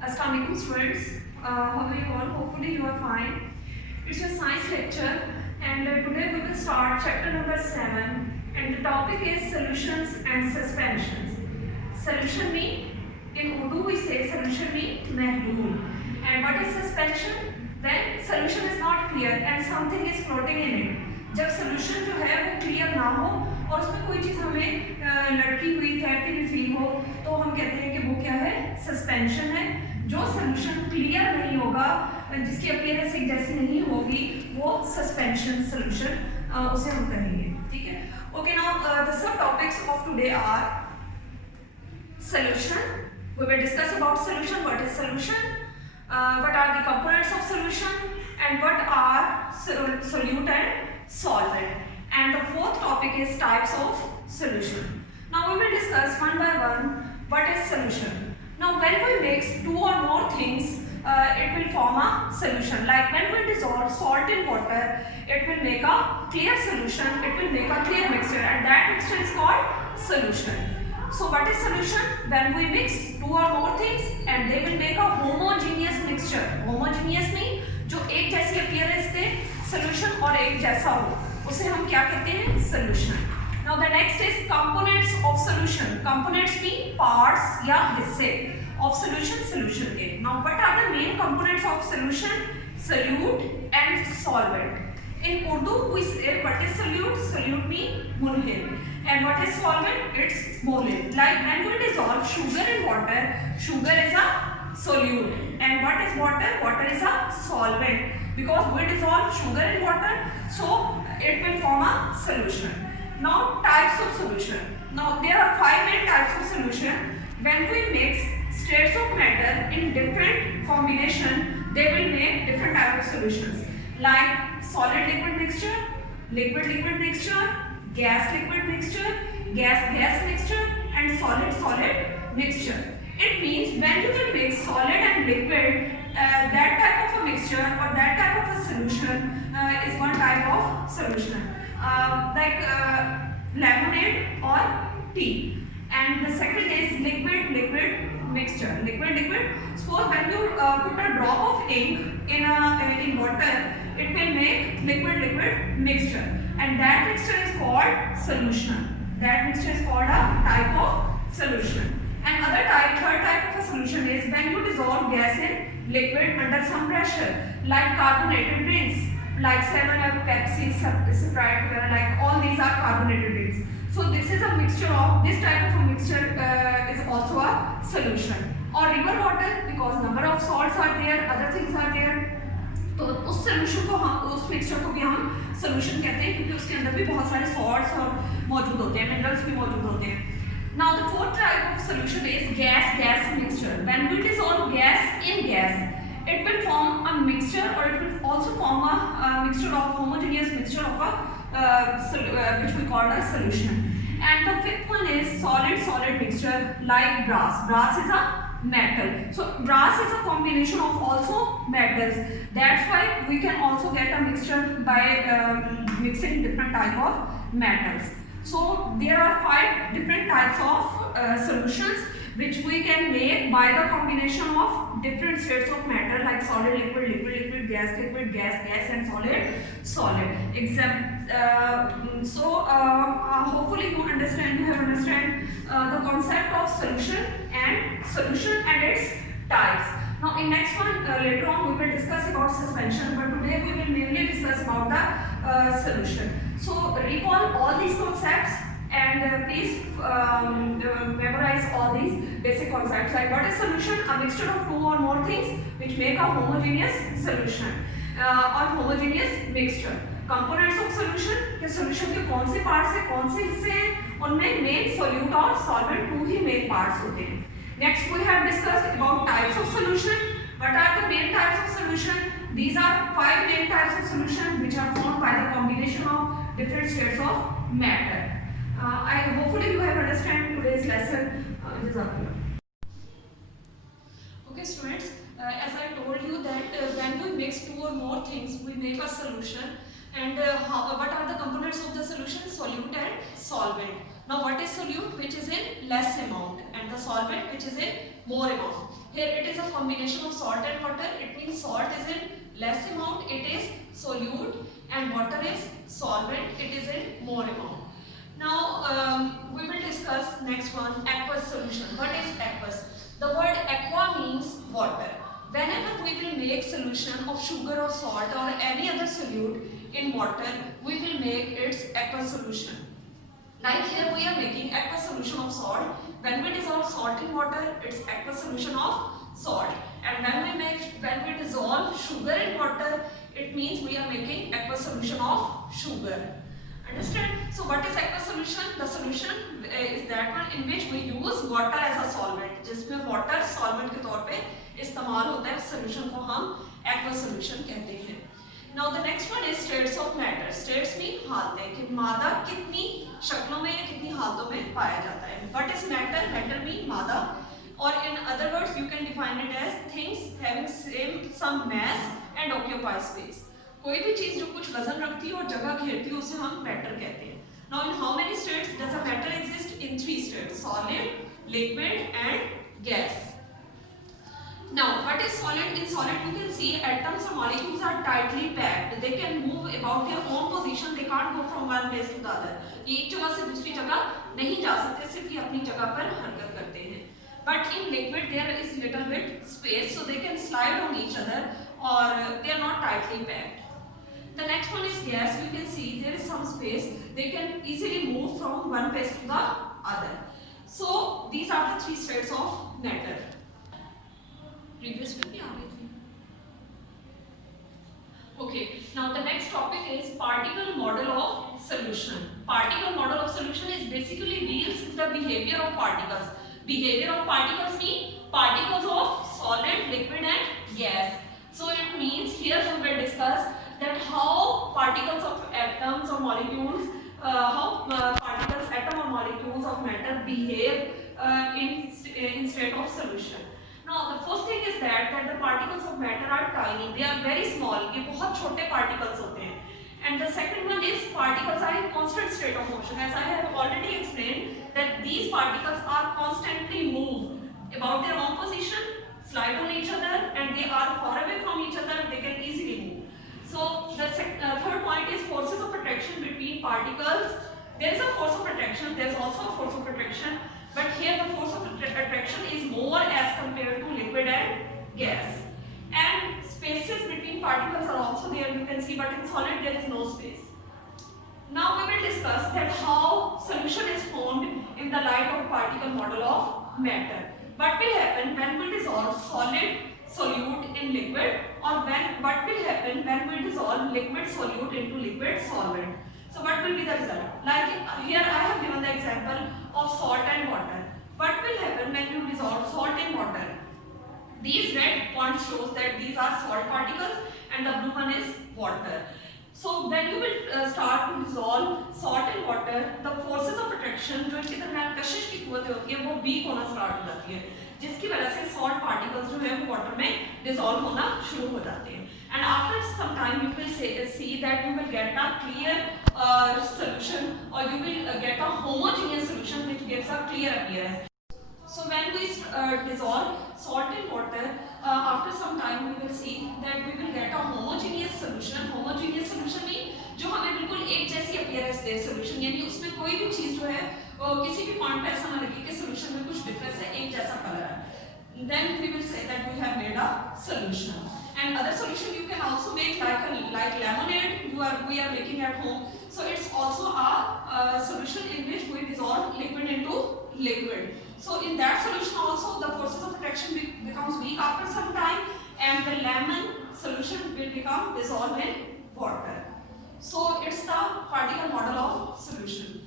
Assalamualaikum students, how are you all? Hopefully you are fine. It's a science lecture and today we will start chapter number 7 and the topic is solutions and suspensions. Solution mean, in Urdu we say solution mean mahlul, and what is suspension? When solution is not clear and something is floating in it. जब solution जो है वो clear ना हो और उसमें कोई चीज़ हमें लड़की हुई तैरती हुई फील हो तो हम कहते हैं कि वो क्या है, सस्पेंशन है. जो सोल्यूशन क्लियर नहीं होगा, जिसकी अपीयरेंस एक जैसी नहीं होगी, वो सस्पेंशन सोल्यूशन उसे हम कहेंगे. ठीक है. Okay, now the subtopics of today are solution. We will discuss about solution. What is solution? What are the components of solution? And what are solute and solvent? And the fourth topic is types of solution. Now we will discuss one by one what is solution. Now when we mix two or more things, it will form a solution. Like when we dissolve salt in water, it will make a clear solution, it will make a clear mixture, and that mixture is called solution. So what is solution? When we mix two or more things and they will make a homogeneous mixture. Homogeneous mean जो एक जैसी appearance दे solution और एक जैसा हो, उसे हम क्या कहते हैं? Solution. Now the next is components of solution. Components mean parts या हिस्से of solution, solution के. Now what are the main components of solution? Solute and solvent. In Urdu we say what is solute? Solute mean munhil. And what is solvent? It's molten. Like when we dissolve sugar in water, sugar is a solute. And what is water? Water is a solvent. Because we dissolve sugar in water, so it will form a solution. Now types of solution. Now there are 5 main types of solution. When we mix states of matter in different combination, they will make different types of solutions. Like solid liquid mixture, liquid liquid mixture, gas liquid mixture, gas gas mixture, and solid solid mixture. It means when you will mix solid and liquid, that type of a mixture or that type of a solution is one type of solution, like lemonade or tea. And the second is liquid liquid mixture. Liquid liquid. Suppose when you put a drop of ink in water, it will make liquid liquid mixture, and that mixture is called solution. That mixture is called a type of solution. And other type, third type of a solution is when you dissolve gas in liquid under some pressure, like carbonated drinks, like 7-Up, Pepsi, Sprite, like all these are carbonated drinks. So this is a mixture of, this type of a mixture is also a solution. Or river water, because number of salts are there, other things are there. तो उस solution को हम, उस mixture को भी हम solution कहते हैं, क्योंकि उसके अंदर भी बहुत सारे सॉल्ट्स और मौजूद होते हैं, मिनरल्स भी मौजूद होते हैं. Now the fourth type of solution is gas gas mixture. When we dissolve gas in gas, it will form a mixture, or it will also form a mixture of homogeneous mixture of a which we call a solution. And the fifth one is solid solid mixture, like brass. Brass is a metal, so brass is a combination of also metals. That's why we can also get a mixture by mixing different type of metals. So there are 5 different types of solutions which we can make by the combination of different states of matter, like solid liquid liquid liquid, gas liquid gas gas, and solid solid. So hopefully you understand, you have understand the concept of solution and its types. Now in next one, later on we will discuss about suspension, but today we will mainly discuss about the solution. So recall all these concepts and please memorize all these basic concepts, like what is solution? A mixture of 2 or more things which make a homogeneous solution or homogeneous mixture. Components of solution, कि solution के कौन से parts हैं, कौन से हिस्से हैं, उनमें main solute और solvent 2 ही main parts होते हैं. Next we have discussed about types of solution. What are the main types of solution? These are 5 main types of solution which are formed by the combination of different states of matter. Hopefully you have understand today's lesson. Okay students, as I told you that when we mix 2 or more things, we make a solution. And what are the components of the solution? Solute and solvent. Now what is solute? Which is in less amount, and the solvent which is in more amount. Here it is a a combination of salt and water, it means salt is in less amount, it is solute, and water is solvent, it is in more amount. Now we will discuss next one, aqueous solution. What is aqueous? The word aqua means water. Whenever we will make solution of sugar or salt or any other solute in water, we will make its aqueous solution. Like here we are making aqueous solution of salt. When we dissolve salt in water, it's aqueous solution of salt. And when we dissolve sugar in water, it means we are making aqueous solution of sugar. Understand? So what is aqueous solution? The solution is that one in which we use water as a solvent. जिसमें water solvent के तौर पे इस्तेमाल होता है, उस solution को हम aqueous solution कहते हैं. Now the next one is states of matter. States mean हालतें कि मादा कितनी शक्लों में या कितनी हालतों में पाया जाता है. What is matter? Matter mean मादा, or in other words you can define it as things having some mass and occupy space. कोई भी चीज जो कुछ वजन रखती है और जगह घेरती है उसे हम मैटर कहते हैं. Now in how many states does a matter exist? In 3 states: solid, liquid and gas. Now what is solid? In solid you can see atoms or molecules are tightly packed. They can move about their own position. They can't go from one place to the other. ये एक जगह से दूसरी जगह नहीं जा सकते, सिर्फ ये अपनी जगह पर हरकत करते हैं. But in liquid there is little bit space, so they can slide on each other, or they are not tightly packed. The next one is gas. You can see there is some space. They can easily move from one place to the other. So these are the 3 states of matter. Previous में भी आ गई थी. Okay. Now the next topic is particle model of solution. Particle model of solution is basically deals with the behavior of particles. Behavior of particles mean particles of solid, liquid and gas. So it means here we will discuss that how particles of atoms or molecules, particles, atom or molecules of matter behave in state of solution. Now the first thing is that the particles of matter are tiny. They are very small. ये बहुत छोटे particles होते हैं. And the second one is particles are in constant state of motion. As I have already explained that these particles are constantly moved about their own position, slide on each other, and they are far away from each other. They can easily move. So the third point is forces of attraction between particles. There is a force of attraction. There is also a force of attraction, but here the force of attraction is more as compared to liquid and gas. And spaces between particles are also there. You can see, but in solid there is no space. Now we will discuss that how solution is formed in the light of particle model of matter. What will happen when we dissolve solid solute in liquid, or what will happen when we dissolve liquid solute into liquid solvent? So what will be the result? Like here I have given the example of salt and water. What will happen when you dissolve salt in water? These red points shows that these are salt particles and the blue one is water. So when you will start to dissolve salt in water, the forces of attraction जो इनके दरमियान कशिश की कुव्वतें होती है वो weak होना start हो जाती है, जिसकी वजह से salt particles जो है वो water में dissolve होना शुरू हो जाते हैं. And after some time you will see that you will get a clear solution, or you will get a homogeneous solution which gives a clear appearance. So when we dissolve salt in water, after some time we will see that we will get a homogeneous solution. Homogeneous solution mean जो हमें बिल्कुल एक जैसी appearance दे solution, यानी उसमें कोई भी चीज जो है किसी भी पॉइंट पे ऐसा ना लगे कि solution में कुछ difference है, एक जैसा color है. Then we will say that we have made a solution. And other solution you can also make like lemonade we are making at home. So it's also a solution in which we dissolve liquid into liquid. So in that solution also the forces of attraction becomes weak after some time, and the lemon solution will become dissolved in water. So it's the particle model of solution.